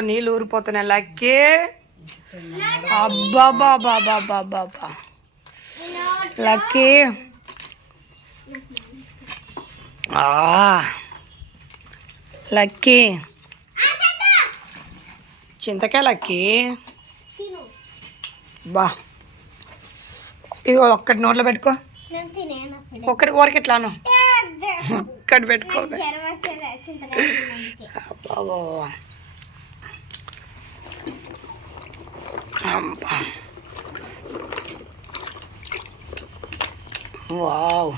నీళ్ళు ఊరిపోతున్నాయి. లక్కి. అబ్బా బాబా బాబా బాబా లక్కీ. ఆ. లక్కీ. చింతకాయ లక్కీ. బా. ఇది ఒక్కటి నోట్లో పెట్టుకో. ఒక్కటి ఊరికి ఎట్లాను ఒక్కటి పెట్టుకో అబ్బా అబ్బా. వావ్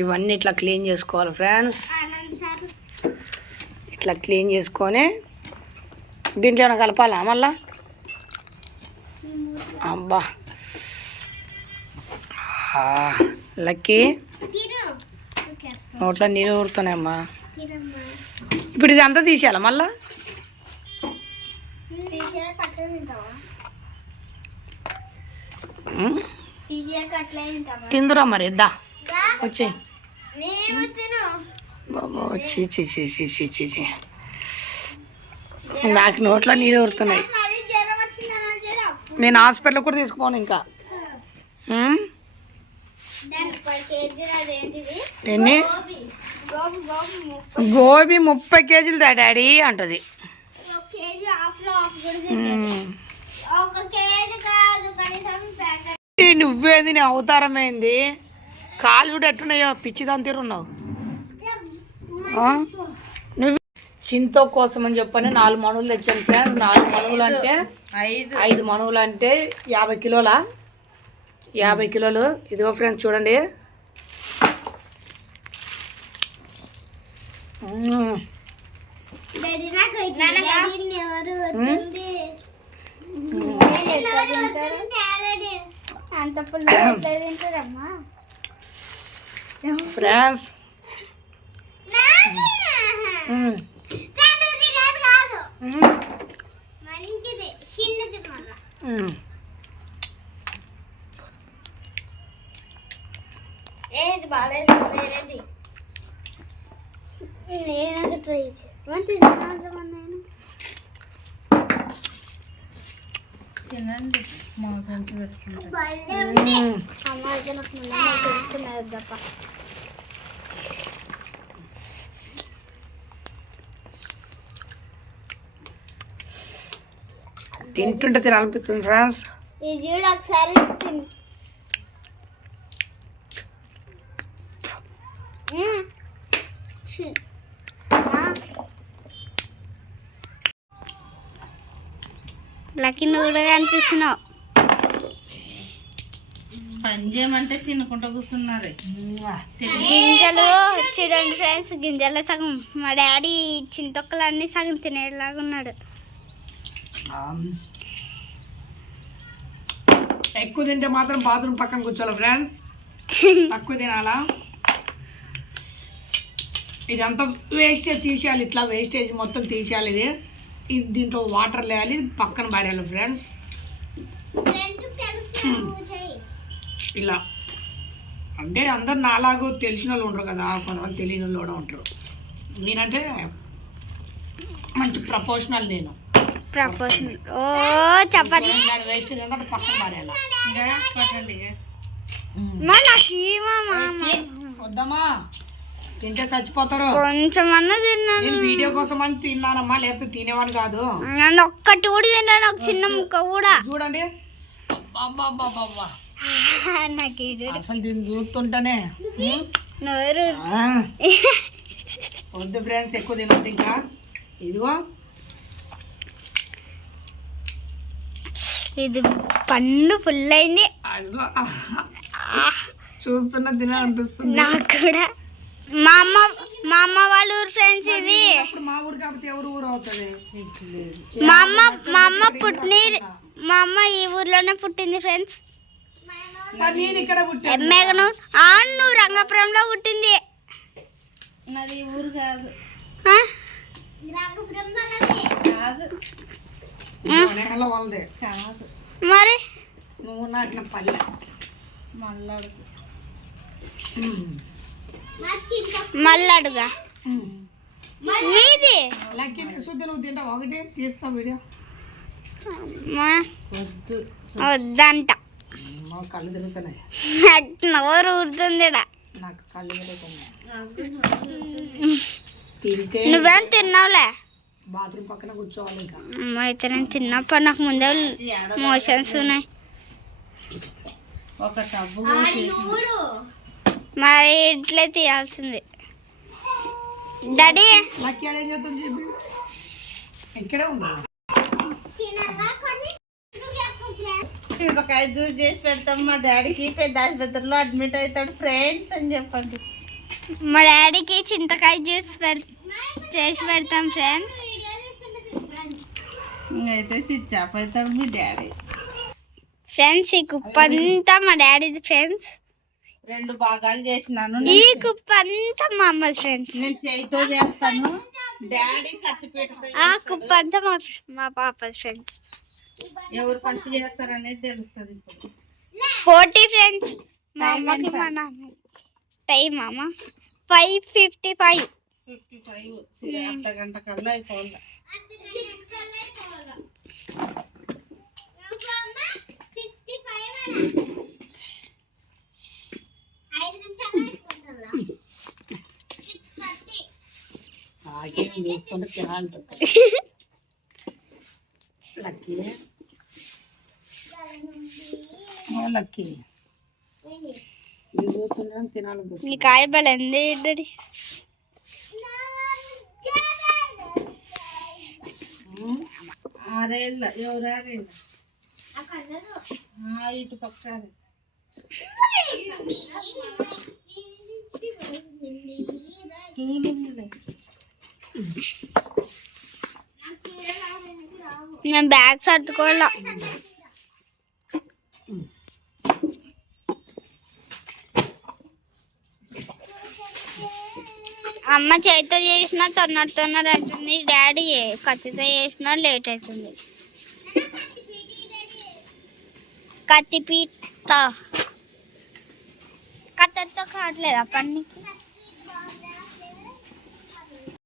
ఇవన్నీ ఇట్లా క్లీన్ చేసుకోవాలి ఫ్రెండ్స్. ఇట్లా క్లీన్ చేసుకొని దీంట్లో కలపాలా మళ్ళా? అబ్బా. లక్కీ. నోట్లో నీళ్ళు ఊరుతున్నాయమ్మా. ఇప్పుడు ఇది అంతా తీసేయాలా మళ్ళా? తిందురా మరి ఇద్దా వచ్చి బాబా చీ చీ చీ చీ చీ చీ చీ నాకు నోట్లో నీళ్ళు ఊరుతున్నాయి. నేను హాస్పిటల్ కూడా తీసుకుపోను ఇంకా. ఎన్ని గోబీ ముప్పై కేజీలు దా డాడీ అంటది ఉమ్. ఒక కేజీ కాదు కనీసం ప్యాకెట్ ఈ నువ్వేంది నీ అవతారం ఏంది కాలు చూడు ఎట్టున్నాయో పిచ్చిదాని తీరున్నావు? నువ్వు చింతో కోసం అని చెప్పని నాలుగు మనువులు తెచ్చాను ఫ్రెండ్స్. నాలుగు మనువులు అంటే ఐదు. ఐదు మనువులు అంటే యాభై కిలోలా? యాభై కిలోలు. ఇదిగో ఫ్రెండ్స్ చూడండి. మ్మ్. ఏది బాగాలేదు వేరేది నేను ట్రై చేస్తాను తినండి పెట్టుకుంటాం తెలుస్తున్నాయి తప్ప తింటుంటే తినాలనిపిస్తుంది ఫ్రెండ్స్. చూడు ఒకసారి తిను. లక్కీ నువ్వు కూడా కనిపిస్తున్నావు. తినకుండా కూర్చున్నారే. గింజలు చూడండి ఫ్రెండ్స్ గింజల సగం. మా డాడీ చింతొక్కలు అన్ని సగం తినేలాగా ఉన్నాడు. ఎక్కువ తింటే మాత్రం బాత్రూమ్ పక్కన కూర్చోాలి ఫ్రెండ్స్. తక్కువ తినాలా? ఇదంతా వేస్టేజ్ తీసేయాలి ఇట్లా వేస్టేజ్ మొత్తం తీసేయాలి ఇది. ఇది దీంట్లో వాటర్ ఇది పక్కన పారేయాలి ఫ్రెండ్స్ ఇలా. అంటే అందరు నాలాగూ తెలిసిన వాళ్ళు ఉంటారు కదా. కొంతమంది తెలియని వాళ్ళు కూడా ఉంటారు. నేనంటే మంచి ప్రపోర్షనల్ నేను. ఓ పక్కన. మా నాకు. వద్దమ్మా. తింటే చచ్చిపోతారు? కొంచెం అన్న తిన్నాను. నేను వీడియో కోసం అని తిన్నానమ్మా లేకపోతే తినేవాని కాదు. నన్ను ఒక్కటి కూడా తిన్నాను ఒక చిన్న ముక్క కూడా. చూడండి. నాకు అసలు దీన్ని చూస్తుంటేనే నోరు వద్దు ఫ్రెండ్స్ ఎక్కువ తినట్టు ఇంకా. ఇదిగో. ఇది పండు ఫుల్ అయింది. చూస్తున్న తినాలనిపిస్తుంది. నాకు కూడా. మా అమ్మ మా అమ్మ వాళ్ళ ఊరు ఫ్రెండ్స్ ఇది. ఇప్పుడు మా ఊరు కాకపోతే ఎవరు ఊరు అవుతుంది? మా అమ్మ మా అమ్మ పుట్టిన మా అమ్మ ఈ ఊర్లోనే పుట్టింది ఫ్రెండ్స్ మరి నేను ఇక్కడ పుట్టా ఎమ్మెగను ఆ నువ్వు రంగపురంలో పుట్టింది. నాది ఈ ఊరు కాదు. ఆ? కాదు. నెల వాళ్ళదే? కాదు. మరి? నువ్వు నాటిన పల్లె. మల్లాడుకు. మళ్ళీ అడుగా. మీది? లక్కీ శుద్ధి నువ్వు తింటావు? ఒకటి తీస్తా వీడియో. వద్దు. వద్దంట. కళ్ళు తిరుగుతున్నాయి. నోరు ఊరుతుంది. నాకు కళ్ళు తిరుగుతున్నాయి. నువ్వేం తిన్నావులే? బాత్రూమ్ పక్కన కూర్చోవాలి ఇంకా. అమ్మ అయితే నేను తిన్నప్పుడు నాకు ముందే మోషన్స్ ఉన్నాయి. ఒక టబ్బు మరి ఇట్లే తీయాల్సింది. డాడీ. చింతకాయ జ్యూస్ చేసి పెడతాం మా డాడీకి పెద్ద ఆసుపత్రిలో అడ్మిట్ అవుతాడు ఫ్రెండ్స్ అని చెప్పండి మా డాడీకి చింతకాయ జ్యూస్ చేసి పెడతాం ఫ్రెండ్స్. స్విచ్ ఆఫ్ అవుతాడు మీ డాడీ. ఫ్రెండ్స్ ఈ కుప్ప అంతా మా డాడీది ఫ్రెండ్స్. రెండు భాగాలు చేసినాను. ఈ కుప్ప అంతా మా అమ్మ ఫ్రెండ్స్ నేను చేయితో చేస్తాను. డాడీ ఖర్చు పెడతాయి ఆ కుప్ప అంతా మా మా పాప ఫ్రెండ్స్ ఎవరు ఫస్ట్ చేస్తారనేది తెలుస్తుంది ఇప్పుడు. ఫోర్టీ ఫ్రెండ్స్ మా అమ్మకి? మా నాన్న టైం అమ్మ five fifty five fifty five అర్ధ గంట కల్లా అయిపోవాలి నాకేం చూస్తుంటే తినాలంటుంది లక్కీ ఓ లక్కీ ఇది చూస్తుంటే తినాలనిపిస్తుంది నీ కాయ బలంది డాడీ ఆరేళ్ళ ఎవరు ఆరేళ్ళ ఆ, ఇటు పక్క ఆరేళ్ళ. స్టూల్ ఉందిలే. నేను బ్యాగ్ సర్దుకోవాలా? అమ్మ చేతితో చేసిన తొందర తొందర అవుతుంది. డాడీ కత్తితో చేసిన లేట్ అవుతుంది. కత్తి పీట కత్తెరతో కావట్లేదా పనికి